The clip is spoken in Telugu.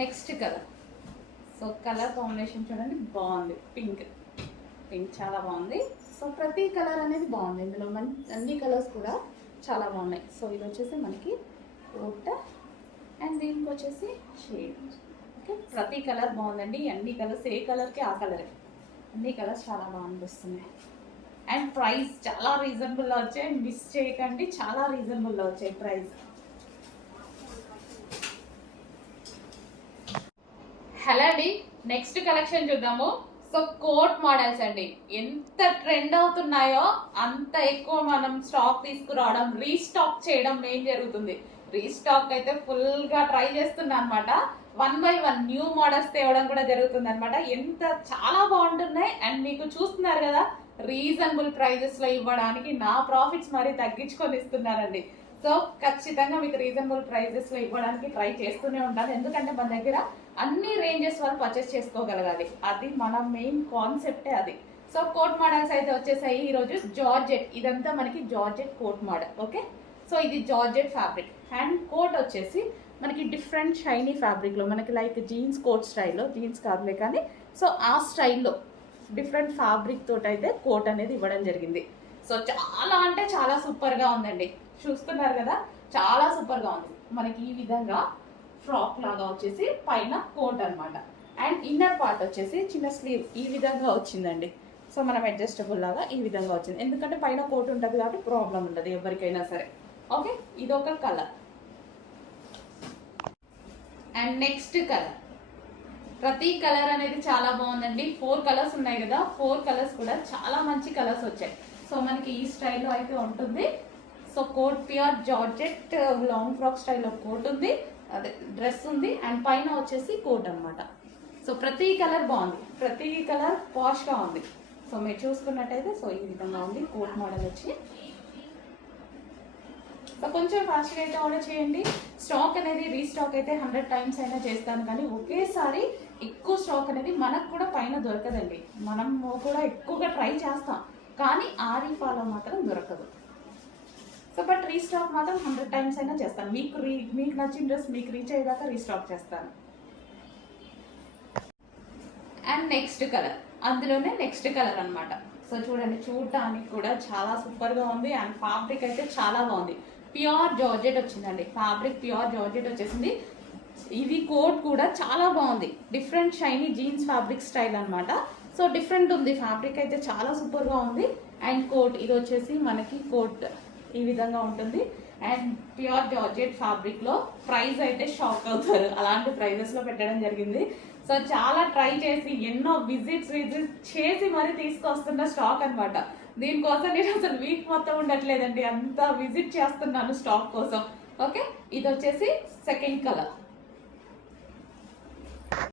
Next colour. So colour combination చూడండి, బాగుంది. పింక్ చాలా బాగుంది. సో ప్రతి కలర్ అనేది బాగుంది ఇందులో, అన్ని కలర్స్ కూడా చాలా బాగున్నాయి. సో ఇది వచ్చేసి మనకి కోట్ అండ్ దీనికి వచ్చేసి షేడ్. ఓకే, ప్రతి కలర్ బాగుందండి. అన్ని కలర్స్ ఏ కలర్కి ఆ కలరే, అన్ని కలర్స్ చాలా బాగా అనిపిస్తున్నాయి. అండ్ ప్రైస్ చాలా రీజనబుల్లో వచ్చాయి, మిస్ చేయకండి. చాలా రీజనబుల్లో వచ్చాయి ప్రైస్. హలో అండి, నెక్స్ట్ కలెక్షన్ చూద్దాము. సో కోట్ మోడల్స్ అండి, ఎంత ట్రెండ్ అవుతున్నాయో అంత ఎక్కువ మనం స్టాక్ తీసుకురావడం, రీస్టాక్ చేయడం మెయిన్ జరుగుతుంది. రీస్టాక్ అయితే ఫుల్గా ట్రై చేస్తున్నా అనమాట. 1 by 1 న్యూ మోడల్స్ తేవడం కూడా జరుగుతుంది అనమాట. ఎంత చాలా బాగుంటున్నాయి. అండ్ మీకు చూస్తున్నారు కదా, రీజనబుల్ ప్రైజెస్లో ఇవ్వడానికి నా ప్రాఫిట్స్ మరీ తగ్గించుకొని ఇస్తున్నానండి. సో ఖచ్చితంగా మీకు రీజనబుల్ ప్రైజెస్లో ఇవ్వడానికి ట్రై చేస్తూనే ఉంటాను. ఎందుకంటే మన దగ్గర అన్ని రేంజెస్ వాళ్ళు పర్చేస్ చేసుకోగలగాలి, అది మన మెయిన్ కాన్సెప్టే అది. సో కోట్ మోడల్స్ అయితే వచ్చేసాయి ఈరోజు. జార్జెట్, ఇదంతా మనకి georgette coat model. Okay, so ఇది జార్జెట్ ఫ్యాబ్రిక్. అండ్ కోట్ వచ్చేసి మనకి డిఫరెంట్ షైనీ ఫ్యాబ్రిక్లో, మనకి లైక్ జీన్స్ కోట్ స్టైల్లో, జీన్స్ కాదులే కానీ సో ఆ స్టైల్లో డిఫరెంట్ ఫ్యాబ్రిక్ తోటి అయితే కోట్ అనేది ఇవ్వడం జరిగింది. సో చాలా అంటే చాలా సూపర్గా ఉందండి. చూస్తున్నారు కదా, చాలా సూపర్గా ఉంది. మనకి ఈ విధంగా ఫ్రాక్ లాగా వచ్చేసి పైన కోట్ అనమాట. అండ్ ఇన్నర్ పార్ట్ వచ్చేసి చిన్న స్లీవ్ ఈ విధంగా వచ్చిందండి. సో మనం అడ్జస్టబుల్ లాగా ఈ విధంగా వచ్చింది, ఎందుకంటే పైన కోట్ ఉంటుంది కాబట్టి ప్రాబ్లం ఉండదు ఎవరికైనా సరే. ఓకే, ఇది ఒక కలర్. అండ్ నెక్స్ట్ కలర్, ప్రతి కలర్ అనేది చాలా బాగుందండి. 4 కలర్స్ ఉన్నాయి కదా, 4 కలర్స్ కూడా చాలా మంచి కలర్స్ వచ్చాయి. సో మనకి ఈ స్టైల్లో అయితే ఉంటుంది. So coat pure georgette long frock స్టైల్లో కోట్ ఉంది, అదే డ్రెస్ ఉంది. అండ్ పైన వచ్చేసి కోట్ అనమాట. సో ప్రతి కలర్ బాగుంది, ప్రతి కలర్ పాష్గా ఉంది. సో మీరు చూసుకున్నట్టయితే సో ఈ విధంగా ఉంది కోట్ మోడల్ వచ్చి. సో కొంచెం ఫాస్ట్గా అయితే ఆర్డర్ చేయండి. స్టాక్ అనేది రీస్టాక్ అయితే 100 టైమ్స్ అయినా చేస్తాను, కానీ ఒకేసారి ఎక్కువ స్టాక్ అనేది మనకు కూడా పైన దొరకదండి. మనం కూడా ఎక్కువగా ట్రై చేస్తాం, కానీ ఆరి ఫాలో మాత్రం దొరకదు. సో బట్ రీస్టాక్ మాత్రం 100 టైమ్స్ అయినా చేస్తాను. మీకు నచ్చిన డ్రెస్ మీకు రీచ్ అయ్యేదాకా రీస్టాక్ చేస్తాను. అండ్ నెక్స్ట్ కలర్, అందులోనే నెక్స్ట్ కలర్ అనమాట. సో చూడండి, చూడటానికి కూడా చాలా సూపర్గా ఉంది. అండ్ ఫ్యాబ్రిక్ అయితే చాలా బాగుంది. ప్యూర్ జార్జెట్ వచ్చిందండి, ఫ్యాబ్రిక్ ప్యూర్ జార్జెట్ వచ్చేసింది. ఇది కోట్ కూడా చాలా బాగుంది, different shiny jeans fabric style అనమాట. సో డిఫరెంట్ ఉంది, ఫ్యాబ్రిక్ అయితే చాలా సూపర్గా ఉంది. అండ్ కోట్ ఇది వచ్చేసి మనకి కోట్ ఈ విధంగా ఉంటుంది. అండ్ ప్యూర్ జార్జెట్ ఫ్యాబ్రిక్లో ప్రైస్ అయితే షాక్ అవుతారు, అలాంటి ప్రైజెస్లో పెట్టడం జరిగింది. సో చాలా ట్రై చేసి ఎన్నో విజిట్స్ చేసి మరీ తీసుకొస్తున్న స్టాక్ అనమాట. దీనికోసం నేను అసలు వీక్ మొత్తం ఉండట్లేదండి, అంతా విజిట్ చేస్తున్నాను స్టాక్ కోసం. ఓకే, ఇది వచ్చేసి సెకండ్ కలర్.